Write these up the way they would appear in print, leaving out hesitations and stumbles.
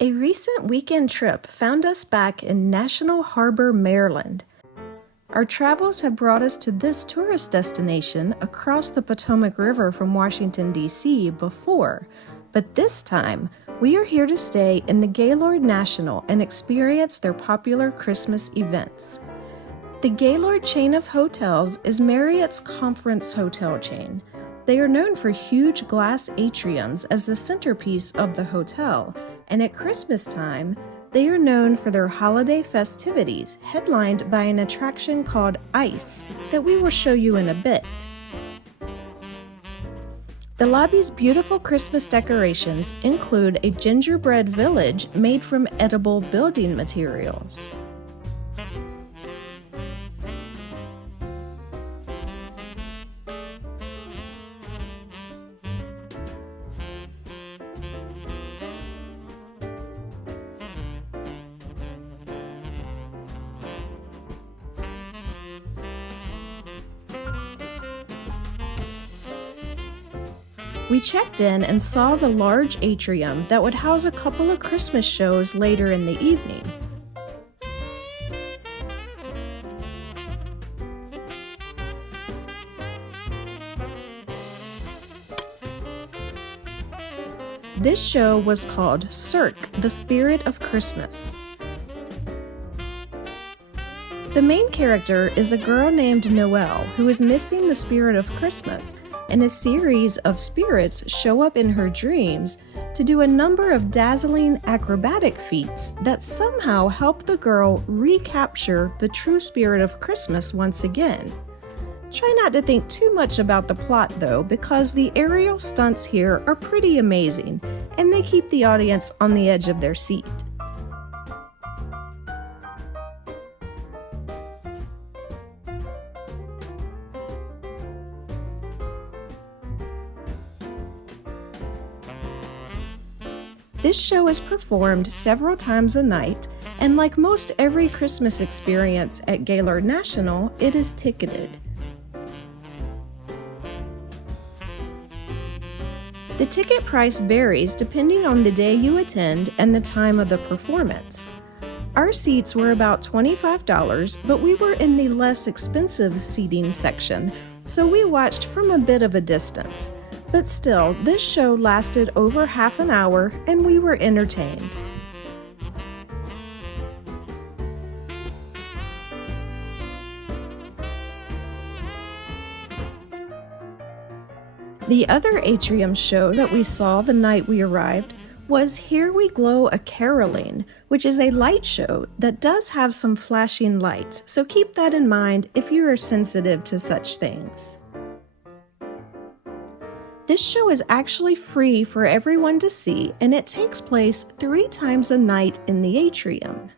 A recent weekend trip found us back in National Harbor, Maryland. Our travels have brought us to this tourist destination across the Potomac River from Washington, D.C. before, but this time we are here to stay in the Gaylord National and experience their popular Christmas events. The Gaylord chain of hotels is Marriott's conference hotel chain. They are known for huge glass atriums as the centerpiece of the hotel, and at Christmas time, they are known for their holiday festivities, headlined by an attraction called Ice that we will show you in a bit. The lobby's beautiful Christmas decorations include a gingerbread village made from edible building materials. We checked in and saw the large atrium that would house a couple of Christmas shows later in the evening. This show was called Cirque, the Spirit of Christmas. The main character is a girl named Noelle who is missing the spirit of Christmas, and a series of spirits show up in her dreams to do a number of dazzling acrobatic feats that somehow help the girl recapture the true spirit of Christmas once again. Try not to think too much about the plot though, because the aerial stunts here are pretty amazing, and they keep the audience on the edge of their seat. This show is performed several times a night, and like most every Christmas experience at Gaylord National, it is ticketed. The ticket price varies depending on the day you attend and the time of the performance. Our seats were about $25, but we were in the less expensive seating section, so we watched from a bit of a distance. But still, this show lasted over half an hour and we were entertained. The other atrium show that we saw the night we arrived was Here We Glow A-Caroling, which is a light show that does have some flashing lights, so keep that in mind if you are sensitive to such things. This show is actually free for everyone to see, and it takes place 3 times a night in the atrium.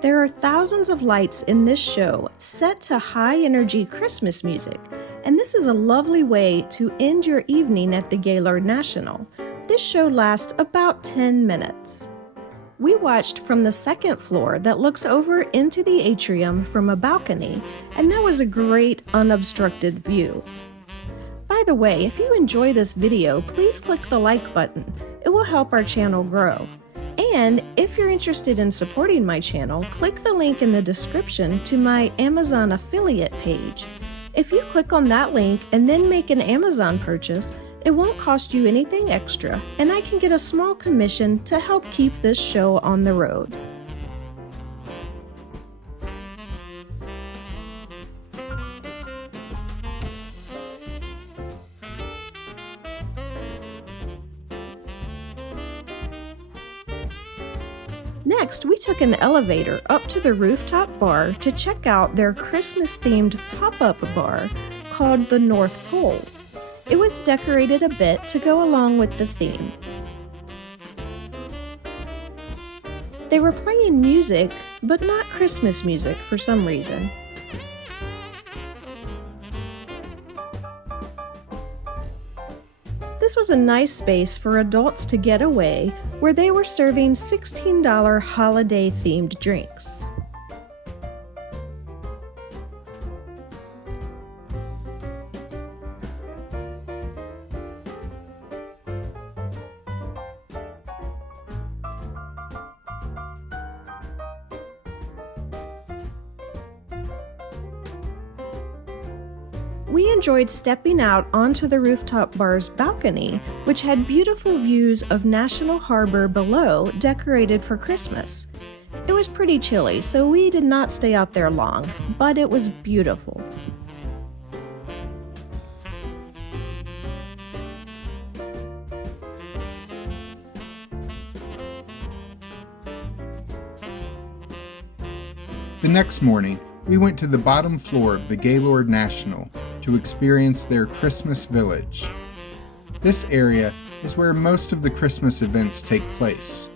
There are thousands of lights in this show set to high-energy Christmas music, and this is a lovely way to end your evening at the Gaylord National. This show lasts about 10 minutes. We watched from the second floor that looks over into the atrium from a balcony, and that was a great unobstructed view. By the way, if you enjoy this video, please click the like button. It will help our channel grow. And if you're interested in supporting my channel, click the link in the description to my Amazon affiliate page. If you click on that link and then make an Amazon purchase, it won't cost you anything extra, and I can get a small commission to help keep this show on the road. Next, we took an elevator up to the Rooftop bar to check out their Christmas-themed pop-up bar called the North Pole. It was decorated a bit to go along with the theme. They were playing music, but not Christmas music for some reason. This was a nice space for adults to get away, where they were serving $16 holiday-themed drinks. We enjoyed stepping out onto the Rooftop bar's balcony, which had beautiful views of National Harbor below, decorated for Christmas. It was pretty chilly, so we did not stay out there long, but it was beautiful. The next morning, we went to the bottom floor of the Gaylord National to experience their Christmas village. This area is where most of the Christmas events take place.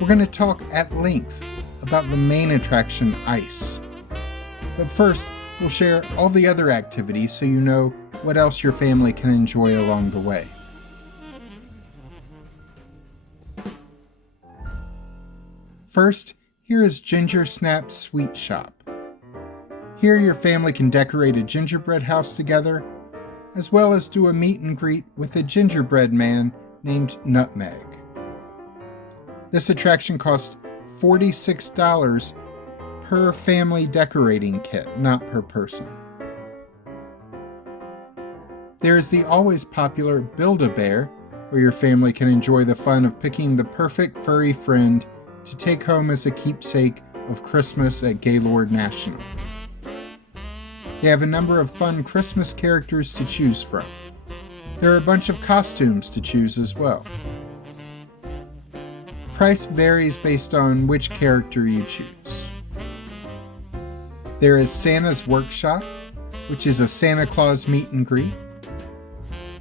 We're going to talk at length about the main attraction, Ice. But first, we'll share all the other activities so you know what else your family can enjoy along the way. First, here is Ginger Snap's Sweet Shop. Here your family can decorate a gingerbread house together, as well as do a meet and greet with a gingerbread man named Nutmeg. This attraction costs $46 per family decorating kit, not per person. There is the always popular Build-A-Bear, where your family can enjoy the fun of picking the perfect furry friend to take home as a keepsake of Christmas at Gaylord National. They have a number of fun Christmas characters to choose from. There are a bunch of costumes to choose as well. Price varies based on which character you choose. There is Santa's Workshop, which is a Santa Claus meet and greet.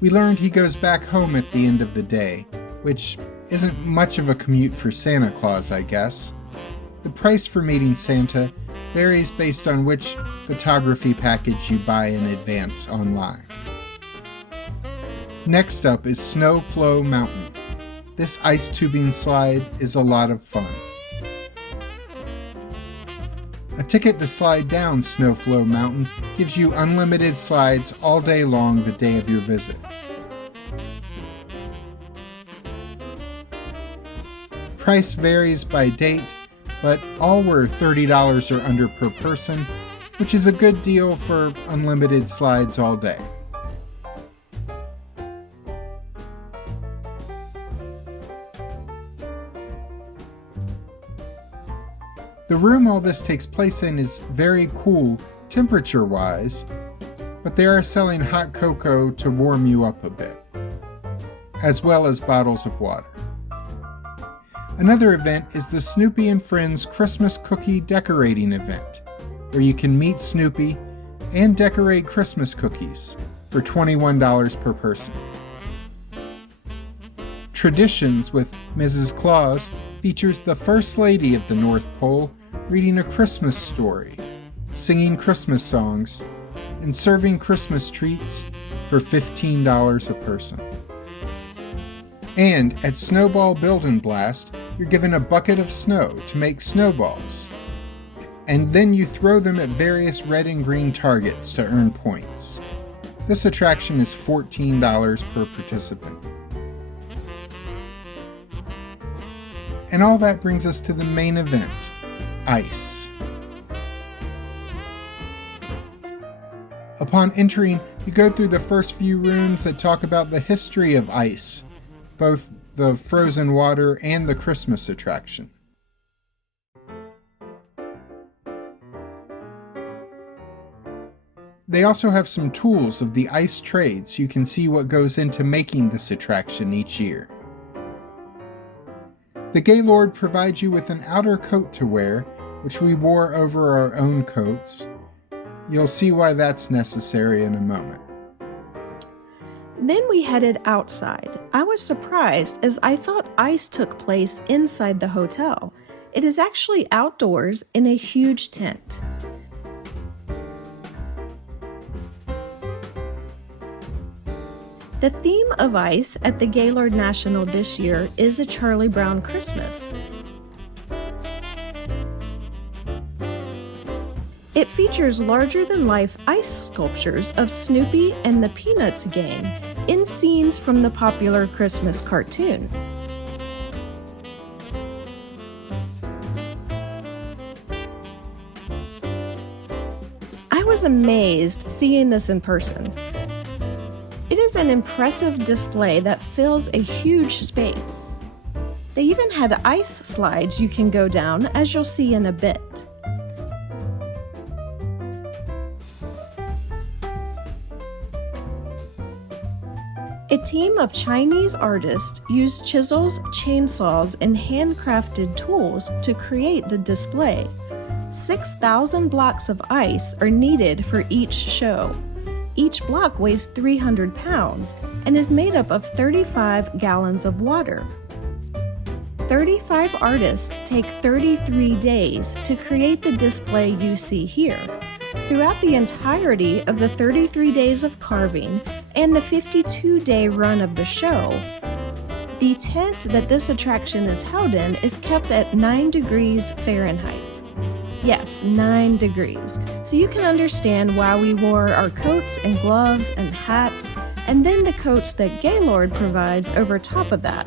We learned he goes back home at the end of the day, which isn't much of a commute for Santa Claus, I guess. The price for meeting Santa varies based on which photography package you buy in advance online. Next up is Snow Flow Mountain. This ice tubing slide is a lot of fun. A ticket to slide down Snow Flow Mountain gives you unlimited slides all day long the day of your visit. Price varies by date, but all were $30 or under per person, which is a good deal for unlimited slides all day. The room all this takes place in is very cool temperature-wise, but they are selling hot cocoa to warm you up a bit, as well as bottles of water. Another event is the Snoopy and Friends Christmas Cookie Decorating event, where you can meet Snoopy and decorate Christmas cookies for $21 per person. Traditions with Mrs. Claus features the First Lady of the North Pole reading a Christmas story, singing Christmas songs, and serving Christmas treats for $15 a person. And at Snowball Build and Blast, you're given a bucket of snow to make snowballs. And then you throw them at various red and green targets to earn points. This attraction is $14 per participant. And all that brings us to the main event, Ice. Upon entering, you go through the first few rooms that talk about the history of ice, both the frozen water and the Christmas attraction. They also have some tools of the ice trade so you can see what goes into making this attraction each year. The Gaylord provides you with an outer coat to wear, which we wore over our own coats. You'll see why that's necessary in a moment. Then we headed outside. I was surprised as I thought ice took place inside the hotel. It is actually outdoors in a huge tent. The theme of ice at the Gaylord National this year is a Charlie Brown Christmas. It features larger-than-life ice sculptures of Snoopy and the Peanuts gang in scenes from the popular Christmas cartoon. I was amazed seeing this in person. It is an impressive display that fills a huge space. They even had ice slides you can go down, as you'll see in a bit. A team of Chinese artists used chisels, chainsaws, and handcrafted tools to create the display. 6,000 blocks of ice are needed for each show. Each block weighs 300 pounds and is made up of 35 gallons of water. 35 artists take 33 days to create the display you see here. Throughout the entirety of the 33 days of carving and the 52-day run of the show, the tent that this attraction is held in is kept at 9 degrees Fahrenheit. Yes, 9 degrees. So you can understand why we wore our coats and gloves and hats, and then the coats that Gaylord provides over top of that.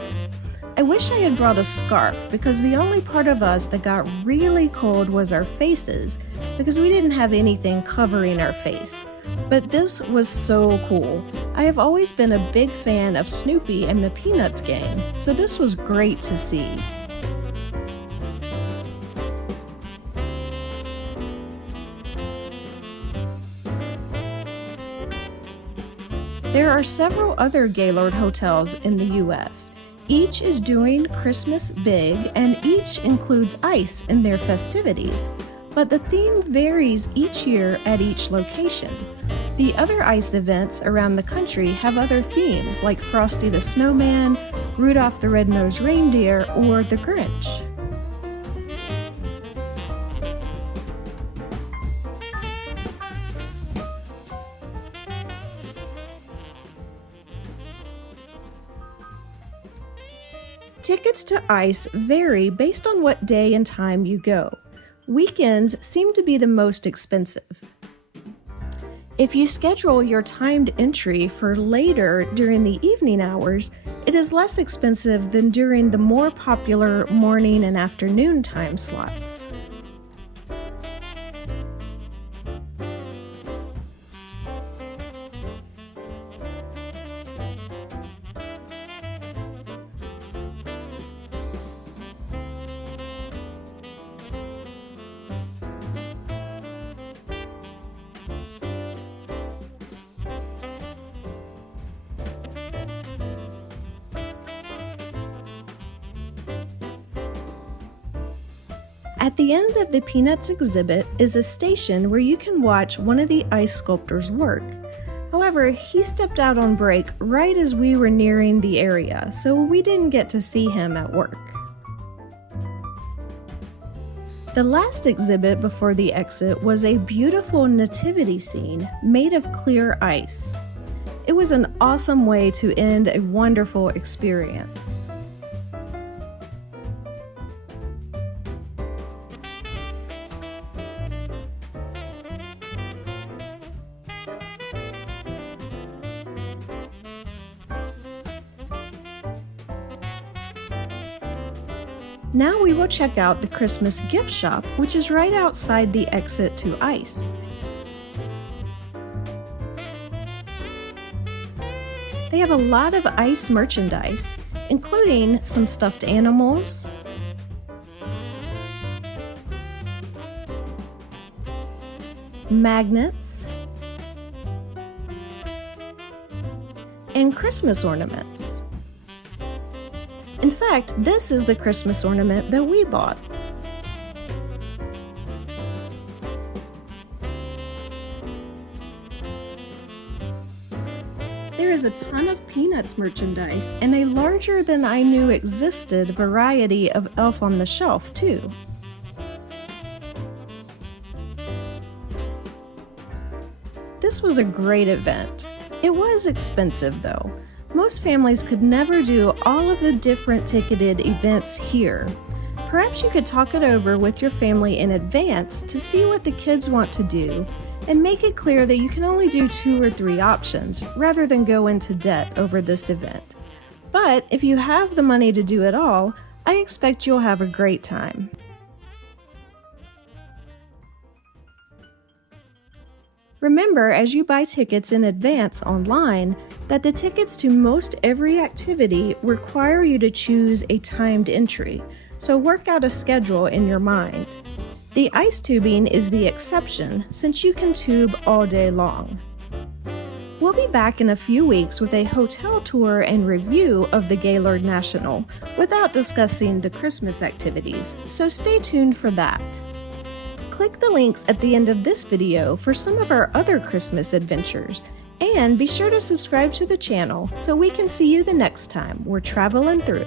I wish I had brought a scarf, because the only part of us that got really cold was our faces, because we didn't have anything covering our face. But this was so cool. I have always been a big fan of Snoopy and the Peanuts gang, so this was great to see. There are several other Gaylord hotels in the U.S. Each is doing Christmas big, and each includes ice in their festivities, but the theme varies each year at each location. The other ice events around the country have other themes like Frosty the Snowman, Rudolph the Red-Nosed Reindeer, or the Grinch. Tickets to ice vary based on what day and time you go. Weekends seem to be the most expensive. If you schedule your timed entry for later during the evening hours, it is less expensive than during the more popular morning and afternoon time slots. At the end of the Peanuts exhibit is a station where you can watch one of the ice sculptors work. However, he stepped out on break right as we were nearing the area, so we didn't get to see him at work. The last exhibit before the exit was a beautiful nativity scene made of clear ice. It was an awesome way to end a wonderful experience. Now we will check out the Christmas gift shop, which is right outside the exit to ice. They have a lot of ice merchandise, including some stuffed animals, magnets, and Christmas ornaments. In fact, this is the Christmas ornament that we bought. There is a ton of Peanuts merchandise and a larger than I knew existed variety of Elf on the Shelf, too. This was a great event. It was expensive, though. Most families could never do all of the different ticketed events here. Perhaps you could talk it over with your family in advance to see what the kids want to do and make it clear that you can only do 2 or 3 options rather than go into debt over this event. But if you have the money to do it all, I expect you'll have a great time. Remember, as you buy tickets in advance online, that the tickets to most every activity require you to choose a timed entry, so work out a schedule in your mind. The ice tubing is the exception, since you can tube all day long. We'll be back in a few weeks with a hotel tour and review of the Gaylord National, without discussing the Christmas activities, so stay tuned for that. Click the links at the end of this video for some of our other Christmas adventures, and be sure to subscribe to the channel so we can see you the next time we're traveling through.